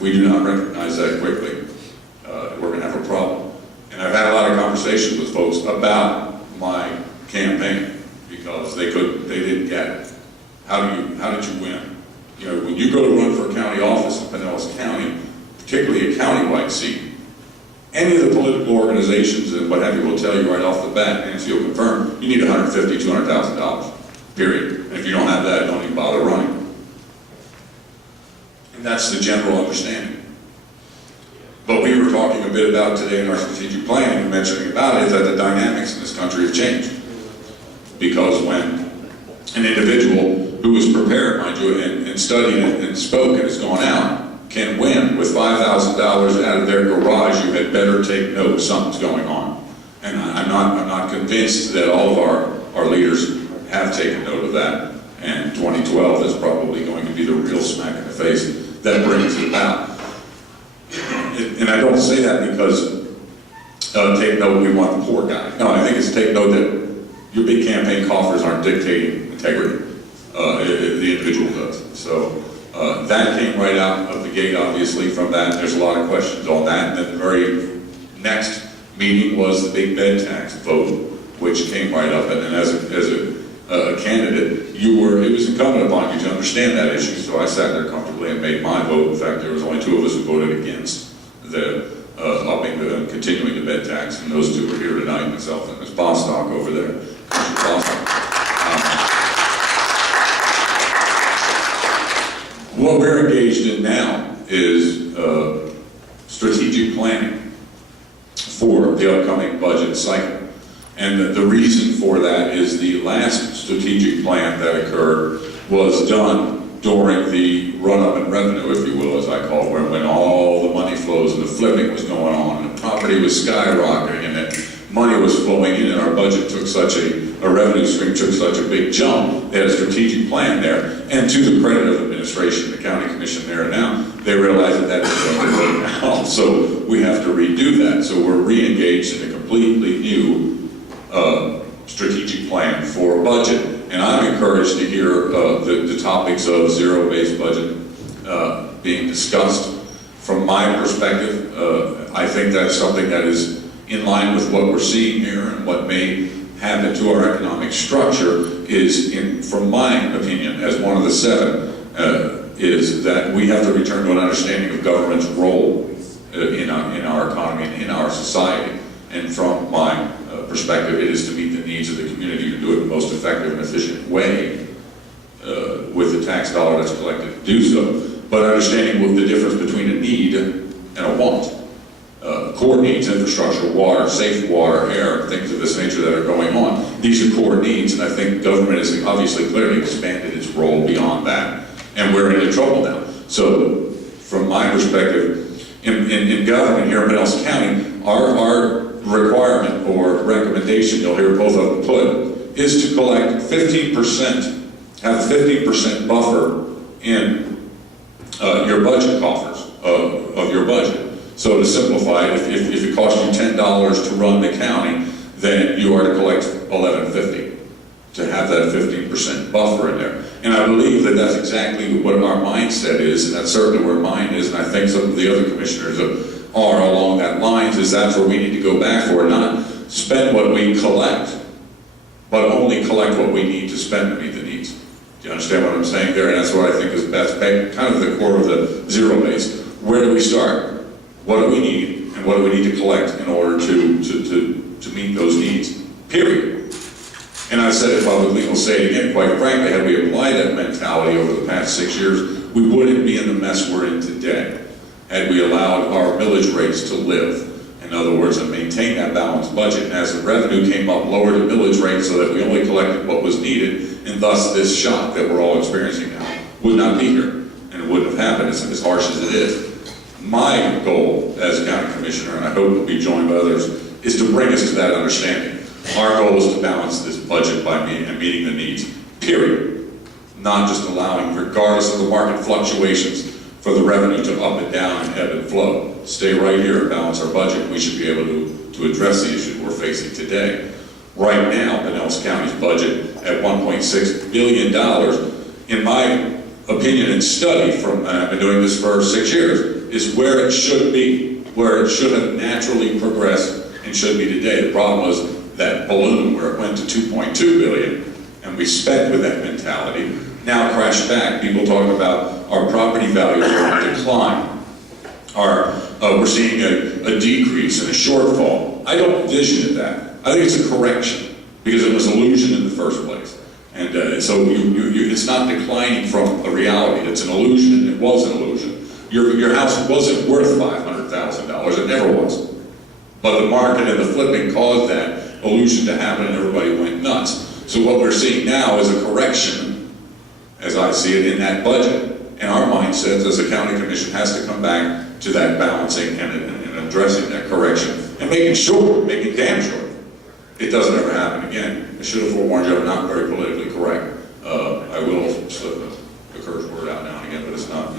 if we do not recognize that quickly, we're going to have a problem. And I've had a lot of conversations with folks about my campaign because they didn't get it. How did you win? You know, when you go to run for a county office in Pinellas County, particularly a countywide seat, any of the political organizations and what have you will tell you right off the bat, Nancy will confirm, you need $150,000, $200,000, period. And if you don't have that, don't even bother running. And that's the general understanding. But we were talking a bit about today in our strategic planning, and mentioning about it, that the dynamics in this country have changed. Because when an individual who was prepared, mind you, and studied and spoke and has gone out, can win with $5,000 out of their garage, you had better take note, something's going on. And I'm not convinced that all of our leaders have taken note of that. And 2012 is probably going to be the real smack in the face that brings it about. And I don't say that because take note, we want the poor guy. No, I think it's take note that your big campaign coffers aren't dictating integrity. The individual does. So that came right out of the gate, obviously, from that. There's a lot of questions on that. And then the very next meeting was the big bed tax vote, which came right up. And then as a candidate, it was incumbent upon you to understand that issue. So I sat there comfortably and made my vote. In fact, there was only 2 of us who voted against the continuing the bed tax, and those 2 are here tonight, myself and Ms. Bostock over there. What we're engaged in now is strategic planning for the upcoming budget cycle. And the reason for that is the last strategic plan that occurred was done during the run-up in revenue, if you will, as I call it, when all the money flows and the flipping was going on, and the property was skyrocketing, and that money was flowing in, and our budget took such a revenue stream took such a big jump. They had a strategic plan there, and to the credit of administration, the county commission there and now, they realized that didn't work now, so we have to redo that. So we're re-engaged in a completely new strategic plan for budget. And I'm encouraged to hear the topics of zero-based budget being discussed. From my perspective, I think that's something that is in line with what we're seeing here, and what may happen to our economic structure is, from my opinion, as one of the 7, is that we have to return to an understanding of government's role in our economy and in our society. And from my perspective, it is to meet the needs of the community, to do it in the most effective and efficient way with the tax dollar that's collected to do so, but understanding what the difference between a need and a want. Core needs, infrastructure, water, safe water, air, things of this nature that are going on. These are core needs, and I think government has obviously clearly expanded its role beyond that, and we're into trouble now. So, from my perspective, in government here in Pinellas County, our requirement or recommendation, you'll hear both of them put, is to collect 15%, have a 15% buffer in your budget coffers of your budget. So to simplify it, if it costs you $10 to run the county, then you are to collect $11.50 to have that 15% buffer in there. And I believe that that's exactly what our mindset is, and that's certainly where mine is, and I think some of the other commissioners are along that lines, is that's where we need to go back for, not spend what we collect, but only collect what we need to spend to meet the needs. Do you understand what I'm saying there? And that's what I think is best, kind of the core of the zero base. Where do we start? What do we need, and what do we need to collect in order to meet those needs? Period. And I said it publicly, and I'll say it again, quite frankly, had we applied that mentality over the past 6 years, we wouldn't be in the mess we're in today. Had we allowed our millage rates to live. In other words, and maintain that balanced budget. And as the revenue came up, lowered the millage rate so that we only collected what was needed, and thus this shock that we're all experiencing now would not be here, and it wouldn't have happened as harsh as it is. My goal as county commissioner, and I hope to be joined by others, is to bring us to that understanding. Our goal is to balance this budget by meeting the needs, period. Not just allowing, regardless of the market fluctuations, for the revenue to up and down and ebb and flow. Stay right here and balance our budget. We should be able to address the issues we're facing today. Right now, Pinellas County's budget at $1.6 billion, in my opinion and study, and I've been doing this for 6 years, is where it should be, where it should have naturally progressed and should be today. The problem was that balloon where it went to 2.2 billion, and we spent with that mentality. Now crashed back. People talk about our property values are in decline. We're seeing a decrease and a shortfall. I don't envision it that. I think it's a correction because it was illusion in the first place. And so it's not declining from a reality. It's an illusion, and it was an illusion. Your house wasn't worth $500,000. It never was. But the market and the flipping caused that illusion to happen, and everybody went nuts. So what we're seeing now is a correction, as I see it, in that budget. And our mindset as a county commission has to come back to that balancing and addressing that correction and making damn sure it doesn't ever happen again. I should have forewarned you, I'm not very politically correct. I will slip a curse word out now and again, but it's not.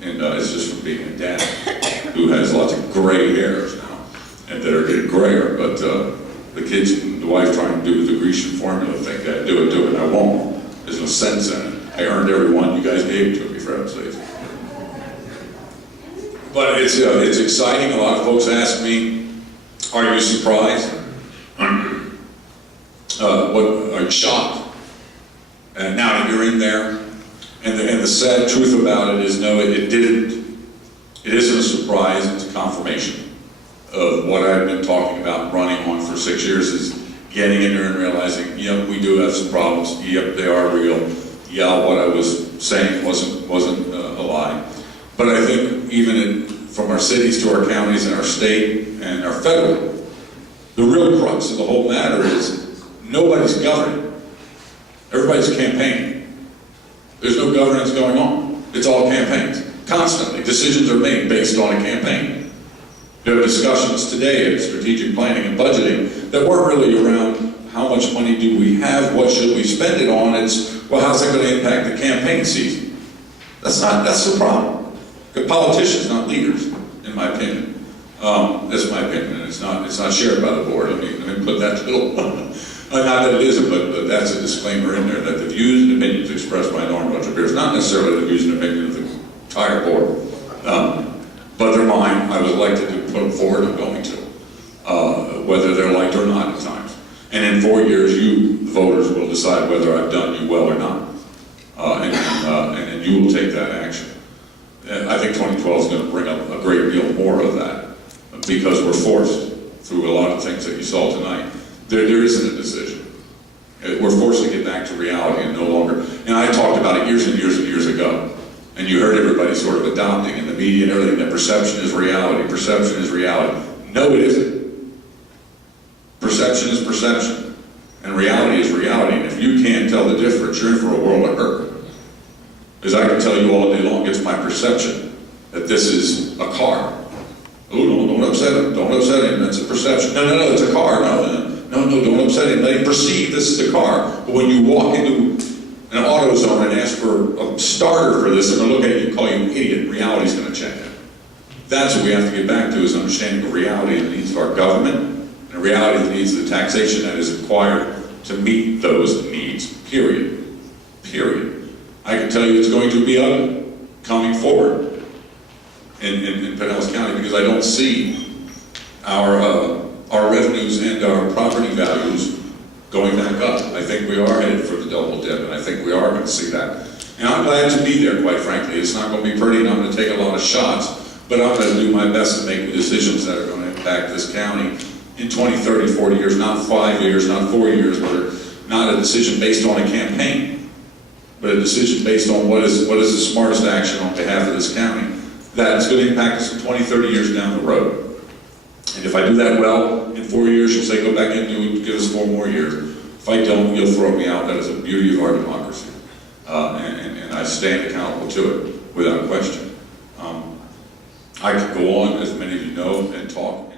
And it's just from being a dad who has lots of gray hairs now, and that are getting grayer. But the kids, the wife trying to do the Grecian formula thing, do it, and I won't. There's no sense in it. I earned every one you guys gave to me, for heaven's sakes. But it's exciting. A lot of folks ask me, are you surprised? Are you shocked? And now that you're in there, and the sad truth about it is, no, it didn't. It isn't a surprise. It's a confirmation of what I've been talking about, running on for 6 years, is getting in there and realizing, yep, we do have some problems. Yep, they are real. Yeah, what I was saying wasn't a lie. But I think even from our cities to our counties and our state and our federal, the real crux of the whole matter is nobody's governing. Everybody's campaigning. There's no governance going on. It's all campaigns. Constantly. Decisions are made based on a campaign. There are discussions today in strategic planning and budgeting that weren't really around how much money do we have, what should we spend it on. It's, well, how's that going to impact the campaign season? That's the problem. The politicians, not leaders, in my opinion. That's my opinion, and it's not shared by the board. Let me put that little, not that it isn't, but that's a disclaimer in there, that the views and opinions expressed by Norm Roche appears not necessarily the views and opinions of the entire board, but they're mine. I was elected to put them forward. I'm going to, whether they're liked or not at times. And in 4 years, you, the voters, will decide whether I've done you well or not, and you will take that action. I think 2012 is going to bring up a great deal more of that, because we're forced through a lot of things that you saw tonight. There isn't a decision. We're forced to get back to reality and no longer. And I talked about it years and years and years ago, and you heard everybody sort of adopting in the media and everything that perception is reality. Perception is reality. No, it isn't. Perception is perception, and reality is reality. And if you can't tell the difference, you're in for a world of hurt. Because I can tell you all day long, it's my perception that this is a car. Oh, don't upset him. Don't upset him. That's a perception. No, it's a car. No, don't upset him. Let him perceive this is the car. But when you walk into an AutoZone and ask for a starter for this, they're going to look at you and call you an idiot. Reality's going to check it. That's what we have to get back to, is understanding the reality and the needs of our government, and the reality of the needs of the taxation that is required to meet those needs, period. I can tell you it's going to be ugly coming forward in Pinellas County, because I don't see our revenues and our property values going back up. I think we are headed for the double dip, and I think we are going to see that. And I'm glad to be there, quite frankly. It's not going to be pretty, and I'm going to take a lot of shots, but I'm going to do my best to make the decisions that are going to impact this county in 20, 30, 40 years, not 5 years, not 4 years, not a decision based on a campaign, but a decision based on what is the smartest action on behalf of this county that's going to impact us in 20, 30 years down the road. And if I do that well, in 4 years, you'll say, go back and give us 4 more years. If I don't, you'll throw me out. That is the beauty of our democracy. And I stand accountable to it without question. I could go on, as many of you know, and talk.